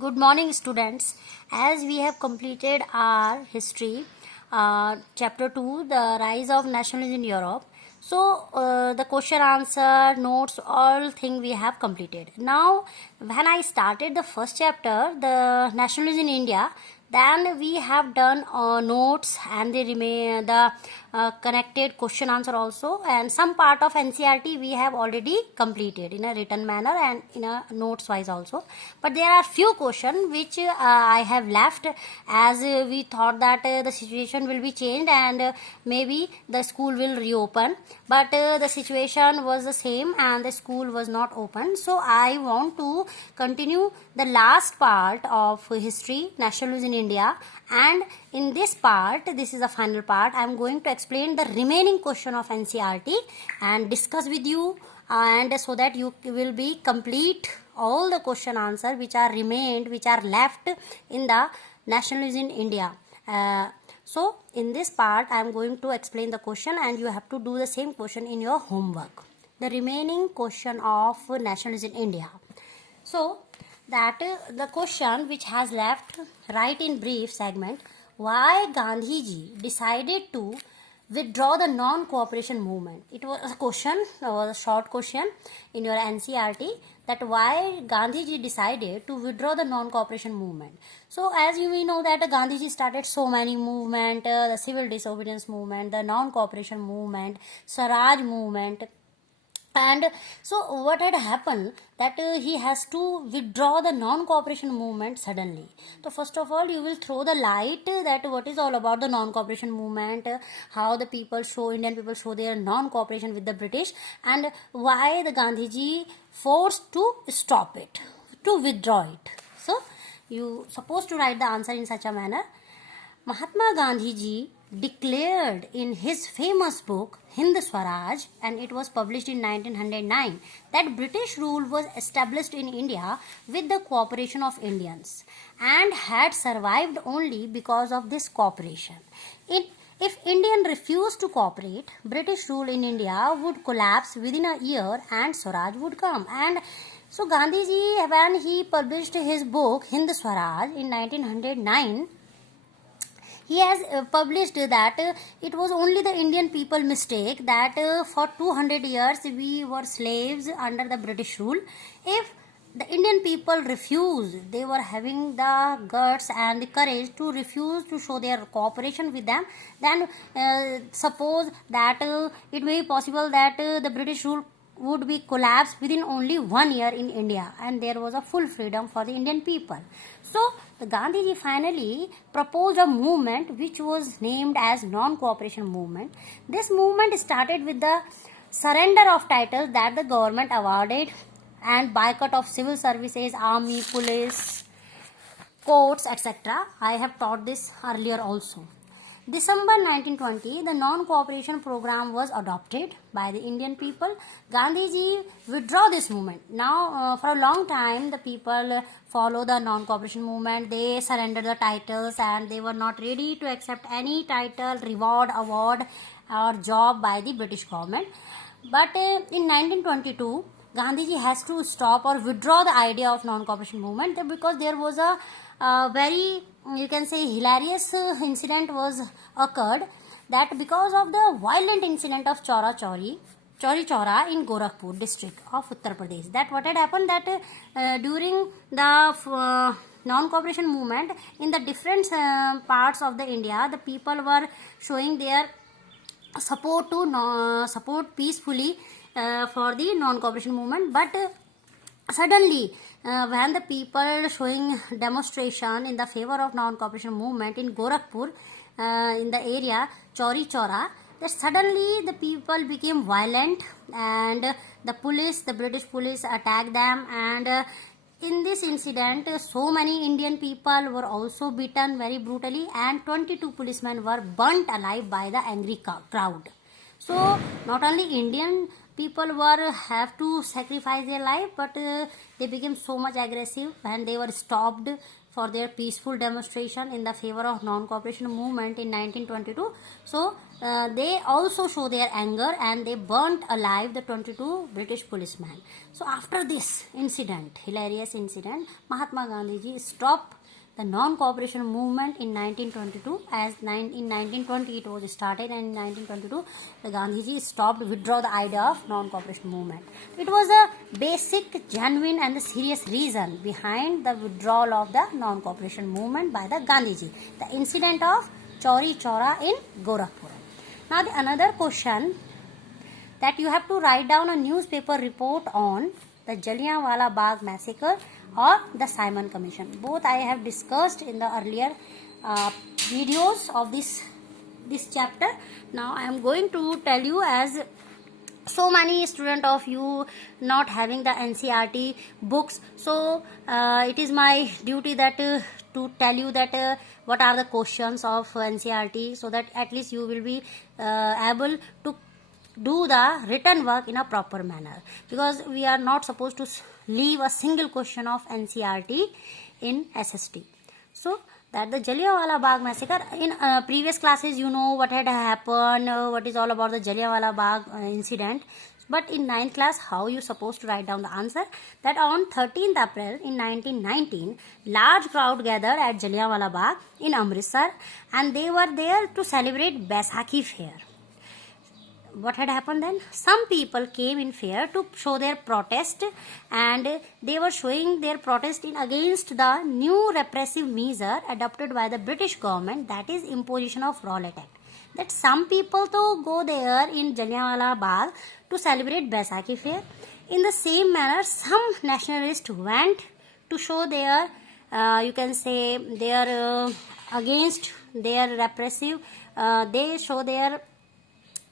Good morning, students. As we have completed our history, chapter 2, the rise of nationalism in Europe. So, the question, answer, notes, all thing we have completed. Now, when I started the first chapter, the nationalism in India, then we have done notes and the connected question answer also, and some part of NCRT we have already completed in a written manner and in a notes wise also. But there are few questions which I have left, as we thought that the situation will be changed and maybe the school will reopen, but the situation was the same and the school was not open. So I want to continue the last part of history, nationalism in India, and in this part, this is the final part, I am going to explain the remaining question of NCRT and discuss with you, and so that you will be complete all the question answer which are remained, which are left in the nationalism in India. So in this part I am going to explain the question and you have to do the same question in your homework. The remaining question of nationalism in India. So that the question which has left, write in brief segment, why Gandhiji decided to withdraw the non-cooperation movement. It was a question, a short question in your NCRT, that why Gandhiji decided to withdraw the non-cooperation movement. So as you may know that Gandhiji started so many movement, the civil disobedience movement, the non-cooperation movement, Swaraj movement. And so what had happened that he has to withdraw the non-cooperation movement suddenly. So first of all you will throw the light that what is all about the non-cooperation movement, how the Indian people show their non-cooperation with the British, and why the Gandhiji forced to stop it, to withdraw it. So you supposed to write the answer in such a manner. Mahatma Gandhi ji declared in his famous book Hind Swaraj, and it was published in 1909, that British rule was established in India with the cooperation of Indians and had survived only because of this cooperation. If Indian refused to cooperate, British rule in India would collapse within a year and Swaraj would come. And so Gandhiji, when he published his book Hind Swaraj in 1909, he has published that it was only the Indian people mistake, that for 200 years we were slaves under the British rule. If the Indian people refused, they were having the guts and the courage to refuse to show their cooperation with them, then suppose that it may be possible that the British rule would be collapsed within only 1 year in India, and there was a full freedom for the Indian people. So the Gandhiji finally proposed a movement which was named as non-cooperation movement. This movement started with the surrender of titles that the government awarded and boycott of civil services, army, police, courts, etc. I have taught this earlier also. December 1920, the non-cooperation program was adopted by the Indian people. Gandhiji withdraw this movement. Now, for a long time, the people follow the non-cooperation movement. They surrender the titles and they were not ready to accept any title, reward, award or job by the British government. But in 1922, Gandhiji has to stop or withdraw the idea of non-cooperation movement, because there was a very, you can say, hilarious incident was occurred, that because of the violent incident of Chori Chora in Gorakhpur district of Uttar Pradesh, that what had happened, that during the non-cooperation movement in the different parts of the India, the people were showing their support peacefully for the non-cooperation movement. But suddenly when the people showing demonstration in the favor of non-cooperation movement in Gorakhpur, in the area Chori Chora, that suddenly the people became violent and the British police attacked them, and in this incident so many Indian people were also beaten very brutally, and 22 policemen were burnt alive by the angry crowd. So not only Indian people were have to sacrifice their life, but they became so much aggressive when they were stopped for their peaceful demonstration in the favor of non-cooperation movement in 1922. So they also show their anger and they burnt alive the 22 British policemen. So after this incident, hilarious incident, Mahatma Gandhi ji stopped the non-cooperation movement in 1922. In 1920 it was started, and in 1922 the Gandhiji stopped, withdraw the idea of non-cooperation movement. It was a basic, genuine and the serious reason behind the withdrawal of the non-cooperation movement by the Gandhiji, the incident of Chauri Chaura in Gorakhpur. Now the another question that you have to write down a newspaper report on the Jallianwala Bagh massacre or the Simon Commission. Both I have discussed in the earlier videos of this chapter. Now I am going to tell you, as so many student of you not having the NCERT books, so it is my duty that to tell you that what are the questions of NCERT, so that at least you will be able to do the written work in a proper manner, because we are not supposed to leave a single question of NCERT in SST. So that the Jallianwala Bagh massacre, in previous classes you know what had happened, what is all about the Jallianwala Bagh incident. But in 9th class, how you supposed to write down the answer? That on 13th April in 1919, large crowd gathered at Jallianwala Bagh in Amritsar, and they were there to celebrate Baisakhi fair. What had happened then? Some people came in fair to show their protest, and they were showing their protest in against the new repressive measure adopted by the British government, that is imposition of Rowlatt Act. That some people to go there in Jallianwala Bagh to celebrate Baisakhi fair. In the same manner, some nationalists went to show their you can say their against their repressive, they show their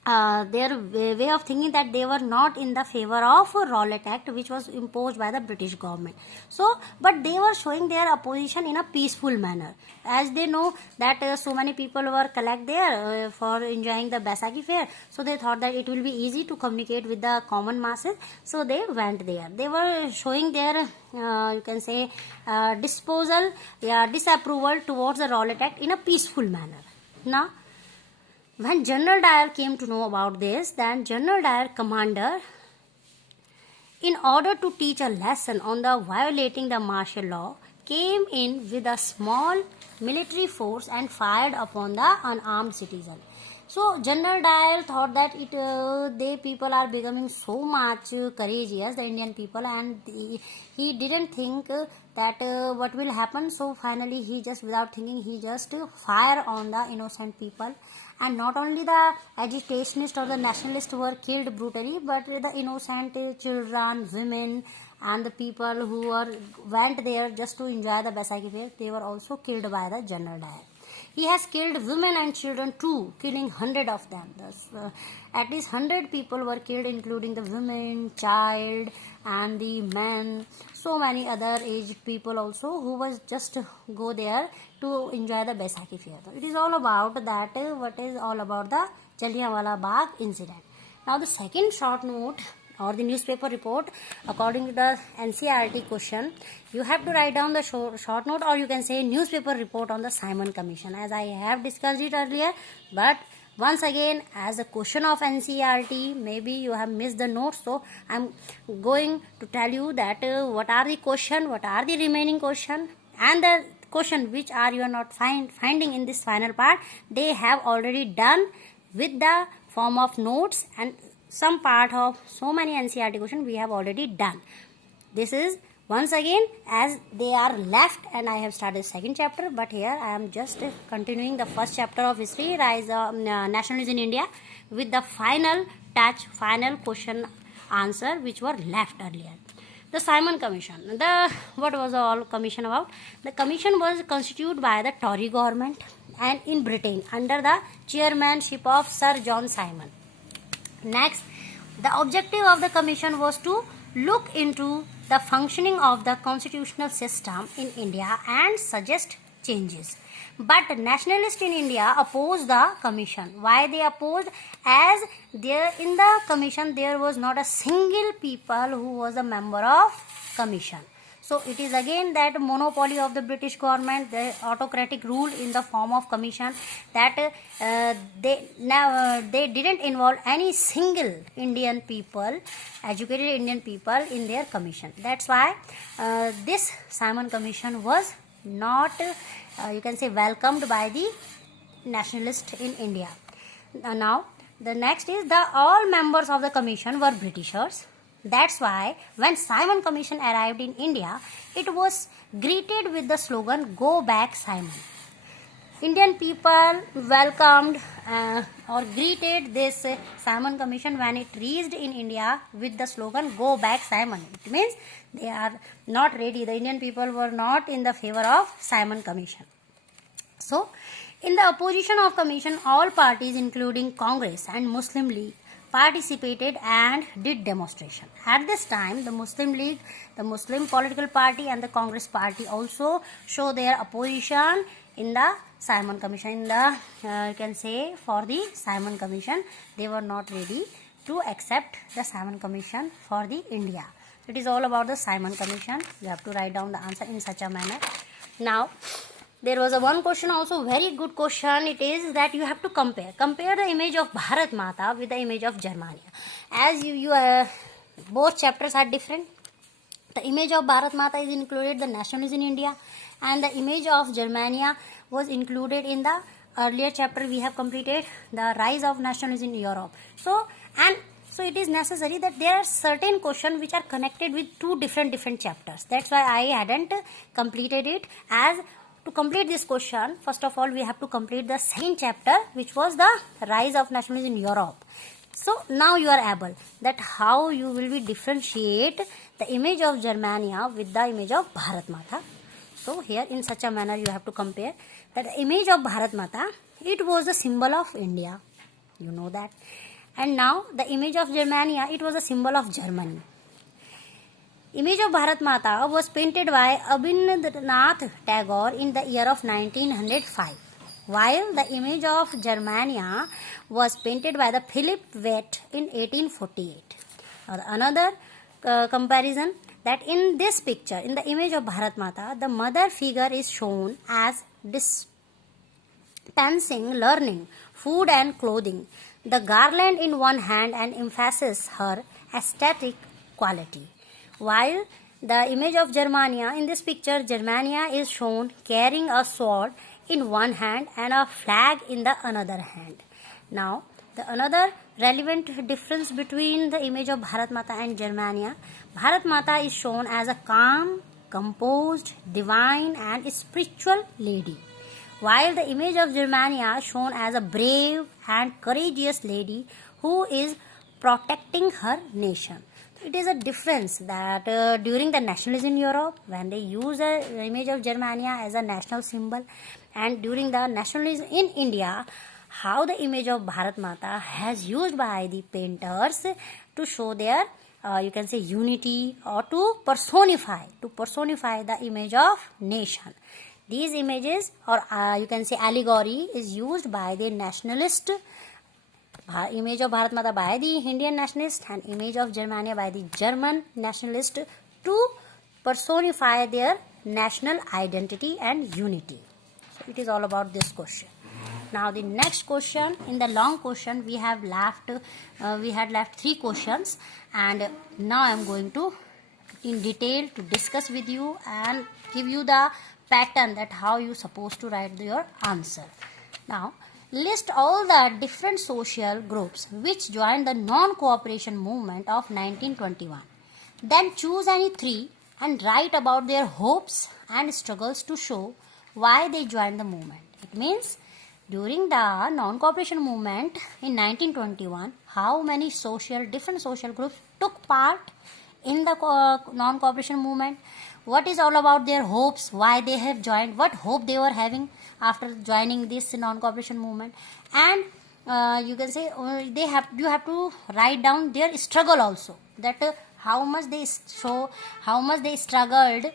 way of thinking, that they were not in the favor of Rowlatt Act, which was imposed by the British government. So, but they were showing their opposition in a peaceful manner, as they know that so many people were collect there for enjoying the Baisakhi fair. So they thought that it will be easy to communicate with the common masses. So they went there. They were showing their you can say disapproval towards the Rowlatt Act in a peaceful manner. Now, when General Dyer came to know about this, then General Dyer commander, in order to teach a lesson on the violating the martial law, came in with a small military force and fired upon the unarmed citizen. So General Dyer thought that they people are becoming so much courageous, the Indian people, and he didn't think that what will happen. So finally he just, without thinking, he just fire on the innocent people. And not only the agitationists or the nationalists were killed brutally, but the innocent children, women, and the people who went there just to enjoy the Baisakhi fair, they were also killed by the General Dyer. He has killed women and children too, killing 100 of them. At least 100 people were killed, including the women, child, and the men. So many other aged people also, who was just go there to enjoy the Baisakhi fair. It is all about that, what is all about the Jallianwala Bagh incident. Now the second short note or the newspaper report, according to the NCERT question, you have to write down the short note, or you can say newspaper report on the Simon Commission, as I have discussed it earlier. But once again, as a question of NCERT, maybe you have missed the notes, so I am going to tell you that what are the question, what are the remaining question, and the question which are you are not finding in this final part, they have already done with the form of notes, and some part of so many NCERT questions we have already done. This is once again, as they are left, and I have started second chapter, but here I am just continuing the first chapter of history, rise of nationalism in India, with the final touch, final question answer which were left earlier. The Simon Commission. What was the all commission about? The commission was constituted by the Tory government and in Britain under the chairmanship of Sir John Simon. Next, the objective of the commission was to look into the functioning of the constitutional system in India and suggest changes. But nationalists in India opposed the commission. Why they opposed? As there in the commission there was not a single people who was a member of commission. So it is again that monopoly of the British government, the autocratic rule in the form of commission, that they didn't involve any single Indian people, educated Indian people in their commission. That's why this Simon Commission was not you can say welcomed by the nationalists in India. Now the next is the all members of the commission were Britishers. That's why when Simon Commission arrived in India, it was greeted with the slogan "Go back, Simon." Indian people welcomed or greeted this Simon Commission when it reached in India with the slogan "Go back, Simon." It means they are not ready. The Indian people were not in the favor of Simon Commission. So, in the opposition of Commission, all parties including Congress and Muslim League participated and did demonstration. At this time, the Muslim League, the Muslim political party and the Congress party also show their opposition in the Simon Commission. In the you can say for the Simon Commission, they were not ready to accept the Simon Commission for the India. So it is all about the Simon Commission. You have to write down the answer in such a manner. Now, there was a one question also, very good question. It is that you have to compare the image of Bharat Mata with the image of Germania. As you both chapters are different. The image of Bharat Mata is included the nationalism in India, and the image of Germania was included in the earlier chapter we have completed, the rise of nationalism in Europe. So it is necessary that there are certain questions which are connected with two different chapters. That's why I hadn't completed it. As to complete this question, first of all we have to complete the second chapter, which was the rise of nationalism in Europe. So now you are able that how you will be differentiate the image of Germania with the image of Bharat Mata. So here in such a manner you have to compare that the image of Bharat Mata, it was a symbol of India, you know that, and now the image of Germania, it was a symbol of Germany. Image of Bharat Mata was painted by Abhinavnath Tagore in the year of 1905, while the image of Germania was painted by the Philip Wett in 1848. Another comparison, that in this picture, in the image of Bharat Mata, the mother figure is shown as dispensing learning, food and clothing, the garland in one hand, and emphasizes her aesthetic quality. While the image of Germania, in this picture, Germania is shown carrying a sword in one hand and a flag in the another hand. Now, the another relevant difference between the image of Bharat Mata and Germania, Bharat Mata is shown as a calm, composed, divine and spiritual lady, while the image of Germania is shown as a brave and courageous lady who is protecting her nation. It is a difference that during the nationalism in Europe, when they use the image of Germania as a national symbol, and during the nationalism in India, how the image of Bharat Mata has used by the painters to show their you can say unity, or to personify the image of nation. These images, or you can say allegory, is used by the nationalist, image of Bharat Mata by the Indian nationalist and image of Germania by the German nationalist, to personify their national identity and unity. So it is all about this question. Now the next question, in the long question we had left 3 questions, and now I am going to in detail to discuss with you and give you the pattern that how you supposed to write your answer. Now, list all the different social groups which joined the non-cooperation movement of 1921. Then choose any 3 and write about their hopes and struggles to show why they joined the movement. It means during the non-cooperation movement in 1921, how many different social groups took part in the non-cooperation movement, what is all about their hopes, why they have joined, what hope they were having after joining this non-cooperation movement, and you can say you have to write down their struggle also, that how much they struggled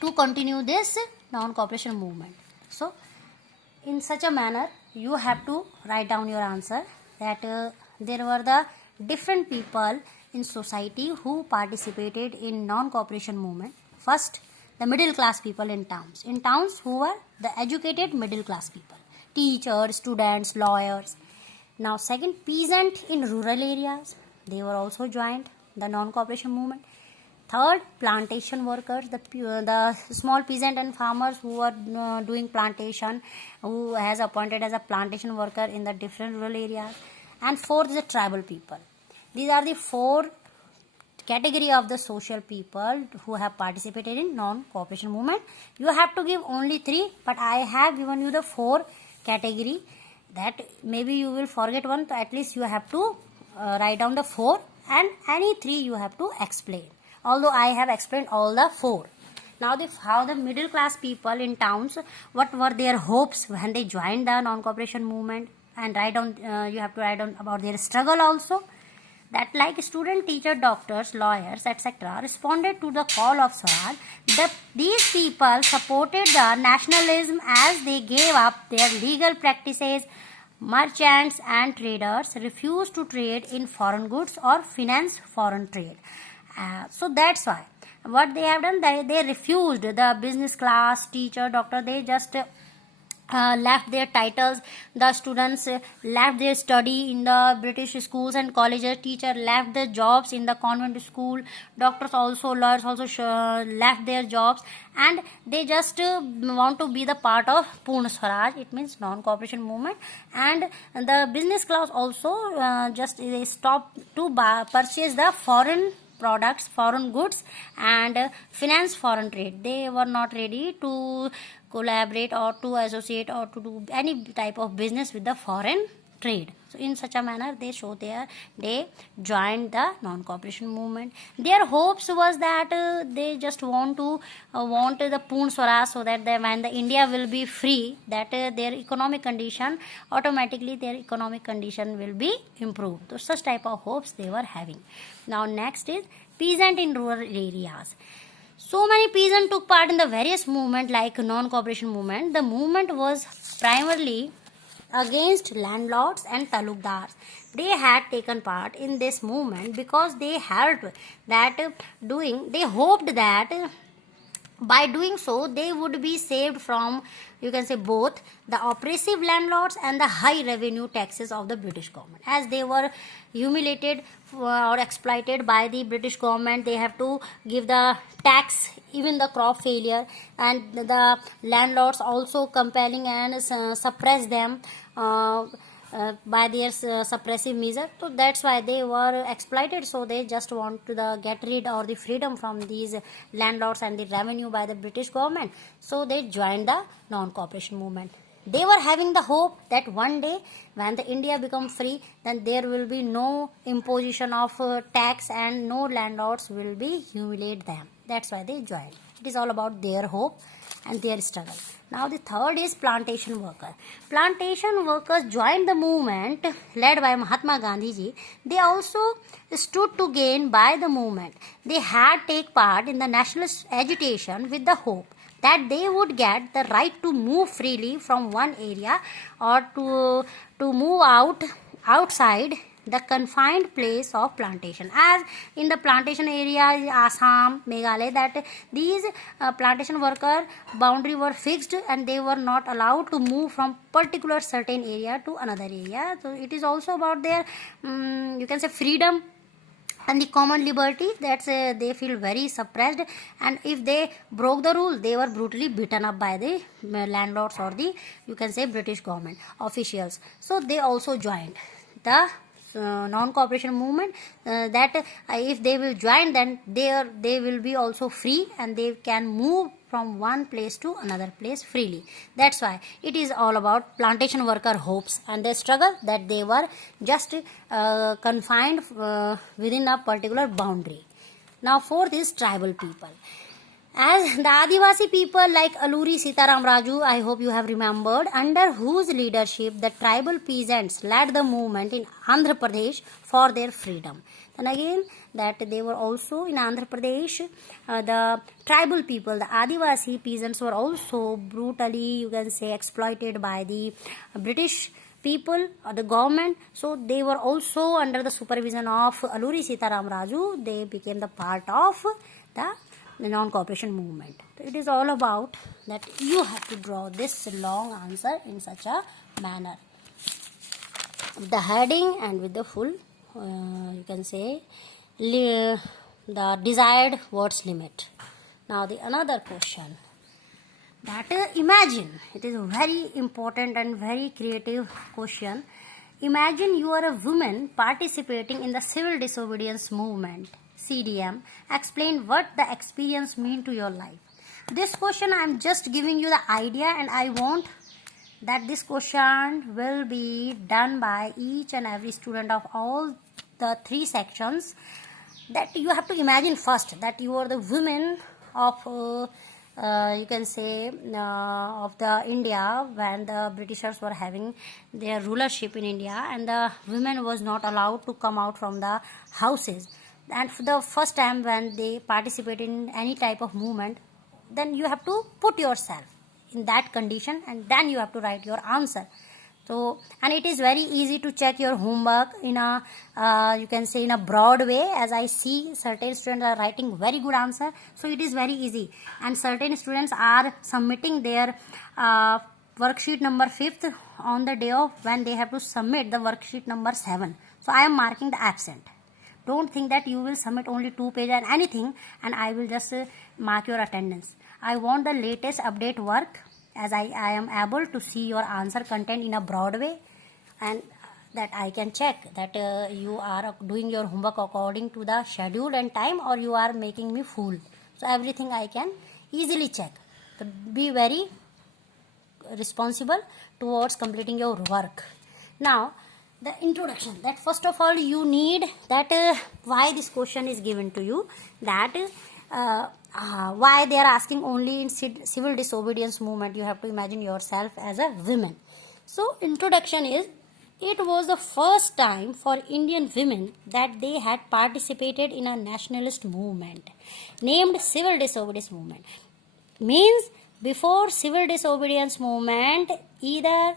to continue this non-cooperation movement. So in such a manner you have to write down your answer, that there were the different people in society who participated in non-cooperation movement. First, the middle class people in towns. In towns, who were the educated middle class people, teachers, students, lawyers. Now, second, peasant in rural areas. They were also joined the non-cooperation movement. Third, plantation workers, the small peasant and farmers who are doing plantation, who has appointed as a plantation worker in the different rural areas. And fourth, the tribal people. These are the four category of the social people who have participated in non-cooperation movement. You have to give only three, but I have given you the four category. That maybe you will forget one, at least you have to write down the four, and any three you have to explain. Although I have explained all the four. Now, how the middle class people in towns, what were their hopes when they joined the non-cooperation movement, and write down, you have to write down about their struggle also. That like student, teacher, doctors, lawyers, etc. responded to the call of Swaraj. These people supported the nationalism as they gave up their legal practices. Merchants and traders refused to trade in foreign goods or finance foreign trade. So that's why what they have done, they refused the business class, teacher, doctor. They just left their titles. The students left their study in the British schools and colleges. Teacher left their jobs in the convent school. Doctors also, lawyers also left their jobs, and they just want to be the part of Purna Swaraj. It means non-cooperation movement. And the business class also just they stopped to purchase the foreign products, foreign goods, and finance foreign trade. They were not ready to collaborate or to associate or to do any type of business with the foreign trade. So in such a manner they joined the non-cooperation movement. Their hopes was that they just want the Purna Swaraj, so that when the India will be free, that their economic condition will be improved. So such type of hopes they were having. Now next is peasant in rural areas. So many peasants took part in the various movements like non-cooperation movement. The movement was primarily against landlords and talukdars. They had taken part in this movement because they hoped that by doing so they would be saved from, you can say, both the oppressive landlords and the high revenue taxes of the British government. As they were humiliated or exploited by the British government, they have to give the tax, even the crop failure, and the landlords also compelling and suppress them by their suppressive measure. So that's why they were exploited. So they just want to get rid or the freedom from these landlords and the revenue by the British government. So they joined the non-cooperation movement. They were having the hope that one day when the India becomes free, then there will be no imposition of tax and no landlords will be humiliate them. That's why they joined. It is all about their hope and their struggle. Now the third is plantation worker. Plantation workers joined the movement led by Mahatma Gandhi ji. They also stood to gain by the movement. They had take part in the nationalist agitation with the hope that they would get the right to move freely from one area or to move outside the confined place of plantation. As in the plantation area, Assam, Meghalaya, that these plantation worker boundary were fixed and they were not allowed to move from particular certain area to another area. So it is also about their you can say freedom and the common liberty. That's they feel very suppressed, and if they broke the rule, they were brutally beaten up by the landlords or the, you can say, British government officials. So they also joined the non-cooperation movement, that if they will join, then they will be also free and they can move from one place to another place freely. That's why it is all about plantation worker hopes and their struggle, that they were just confined within a particular boundary. Now fourth is tribal people. As the Adivasi people like Alluri Sitaram Raju, I hope you have remembered, under whose leadership the tribal peasants led the movement in Andhra Pradesh for their freedom. And again, that they were also in Andhra Pradesh, the tribal people, the Adivasi peasants, were also brutally, you can say, exploited by the British people or the government. So they were also under the supervision of Alluri Sitaram Raju. They became the part of the the non-cooperation movement. So it is all about that you have to draw this long answer in such a manner, with the heading and with the full, you can say, the desired words limit. Now the another question, that imagine, it is a very important and very creative question. Imagine you are a woman participating in the civil disobedience movement, CDM. Explain what the experience mean to your life. This question I am just giving you the idea, and I want that this question will be done by each and every student of all the 3 sections. That you have to imagine first that you are the women of you can say of the India when the Britishers were having their rulership in India, and the women was not allowed to come out from the houses. And for the first time when they participate in any type of movement, then you have to put yourself in that condition, and then you have to write your answer. So, and it is very easy to check your homework in a you can say in a broad way, as I see certain students are writing very good answer. So it is very easy, and certain students are submitting their worksheet number 5th on the day of when they have to submit the worksheet number 7. So I am marking the absent. Don't think that you will submit only 2 pages and anything and I will just mark your attendance. I want the latest update work, as I am able to see your answer content in a broad way, and that I can check that you are doing your homework according to the schedule and time, or you are making me fool. So everything I can easily check. So be very responsible towards completing your work. Now the introduction, that first of all you need that why this question is given to you, that why they are asking only in civil disobedience movement you have to imagine yourself as a woman. So introduction is, it was the first time for Indian women that they had participated in a nationalist movement named civil disobedience movement. Means before civil disobedience movement, either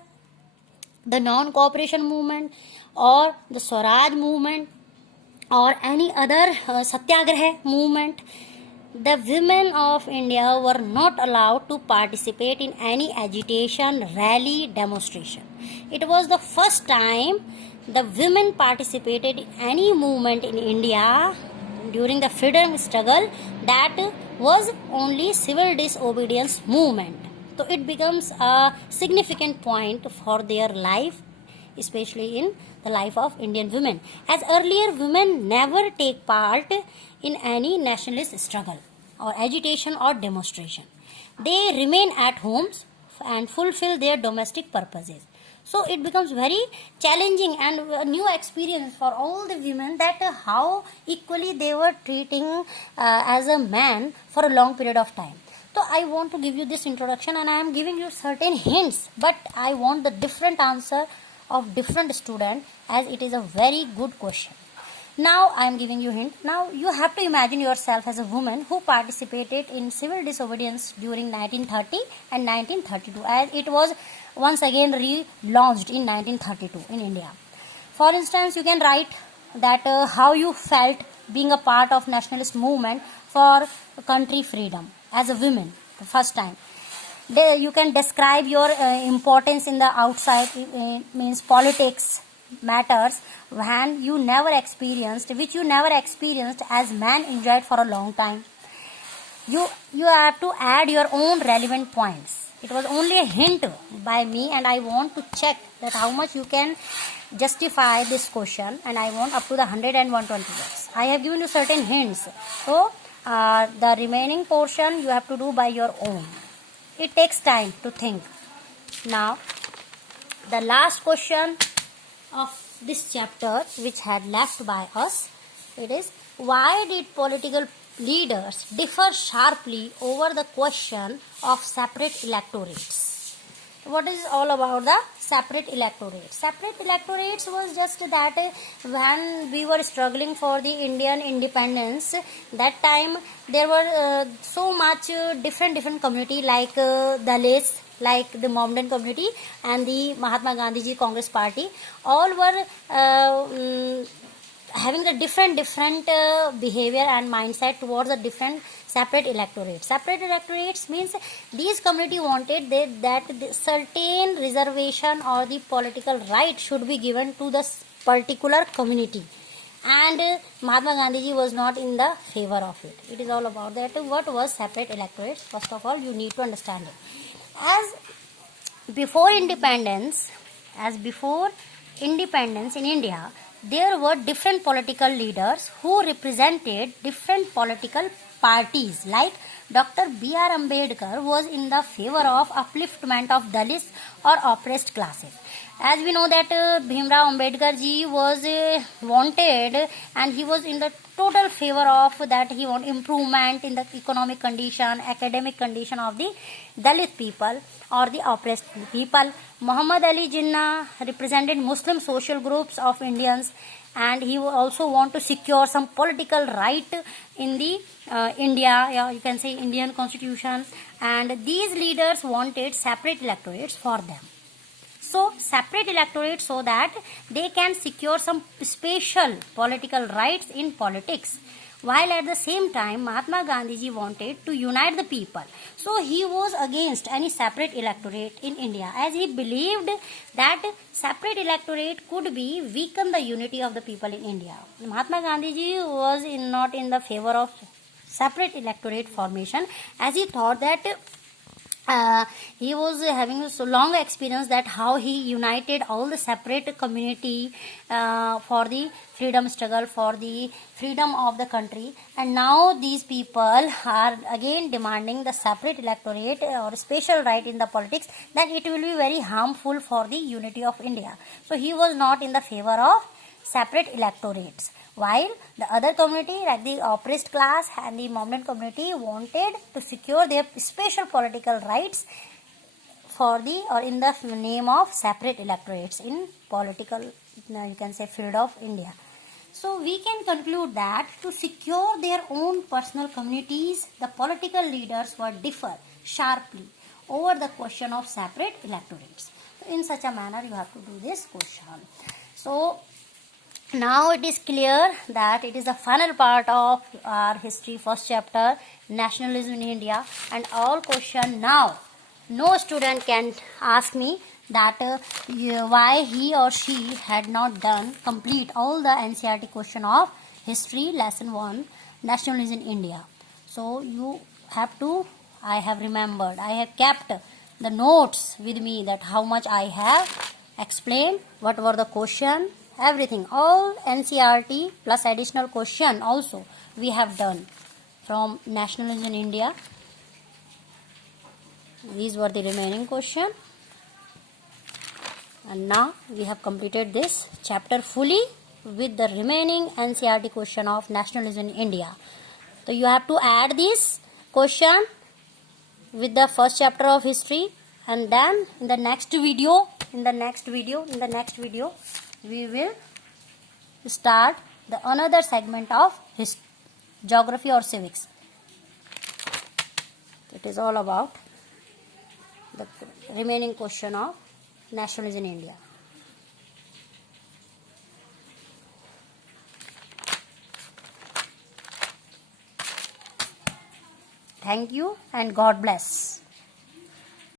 the non-cooperation movement or the Swaraj movement or any other satyagraha movement, the women of India were not allowed to participate in any agitation, rally, demonstration. It was the first time the women participated in any movement in India during the freedom struggle that was only civil disobedience movement. So it becomes a significant point for their life, especially in the life of Indian women, as earlier women never take part in any nationalist struggle or agitation or demonstration. They remain at homes and fulfill their domestic purposes. So it becomes very challenging and a new experience for all the women, that how equally they were treating as a man for a long period of time. So I want to give you this introduction, and I am giving you certain hints, but I want the different answer of different student, as it is a very good question. Now I am giving you hint. Now you have to imagine yourself as a woman who participated in civil disobedience during 1930 and 1932, as it was once again relaunched in 1932 in India. For instance, you can write that how you felt being a part of nationalist movement for country freedom as a woman the first time. You can describe your importance in the outside, means politics matters, when you never experienced, which you never experienced as man enjoyed for a long time. You have to add your own relevant points. It was only a hint by me, and I want to check that how much you can justify this question, and I want up to the 100 and 120 words. I have given you certain hints. So the remaining portion you have to do by your own. It takes time to think. Now the last question of this chapter which had left by us, it is, why did political leaders differ sharply over the question of separate electorates? What is all about the separate electorates? Separate electorates was just that when we were struggling for the Indian independence, that time there were so much different community, like Dalits, like the Mohammedan community and the Mahatma Gandhi Ji Congress Party, all were having the different behavior and mindset towards the different separate electorates. Separate electorates means these community wanted that the certain reservation or the political right should be given to the particular community, and Mahatma Gandhi ji was not in the favor of it. It is all about that. What was separate electorates? First of all, you need to understand it. Before independence, as before independence in India, there were different political leaders who represented different political parties. Like Dr. B.R. Ambedkar was in the favor of upliftment of Dalits or oppressed classes. As we know that Bhimrao Ambedkar ji was wanted, and he was in the total favor of that. He want improvement in the economic condition, academic condition of the Dalit people or the oppressed people. Muhammad Ali Jinnah represented Muslim social groups of Indians, and he also want to secure some political right in the India, yeah, you can say Indian constitution, and these leaders wanted separate electorates for them. So separate electorate so that they can secure some special political rights in politics, while at the same time Mahatma Gandhi ji wanted to unite the people. So he was against any separate electorate in India, as he believed that separate electorate could be weaken the unity of the people in India. Mahatma Gandhi ji was not in the favor of separate electorate formation, as he thought that he was having so long experience that how he united all the separate community for the freedom struggle, for the freedom of the country, and now these people are again demanding the separate electorate or special right in the politics, then it will be very harmful for the unity of India. So he was not in the favor of separate electorates, while the other community like the oppressed class and the Mohammedan community wanted to secure their special political rights for the or in the name of separate electorates in political, you can say, field of India. So we can conclude that to secure their own personal communities, the political leaders were differ sharply over the question of separate electorates. So in such a manner you have to do this question. So now it is clear that it is the final part of our history first chapter, nationalism in India, and all question now. No student can ask me that why he or she had not done complete all the NCERT question of history lesson 1, nationalism in India. So you have to, I have remembered, I have kept the notes with me that how much I have explained, what were the question, everything, all NCERT plus additional question also we have done from nationalism in India. These were the remaining question, and now we have completed this chapter fully with the remaining NCERT question of nationalism in India. So you have to add this question with the first chapter of history, and then in the next video we will start the another segment of geography or civics. It is all about the remaining question of nationalism in India. Thank you and God bless.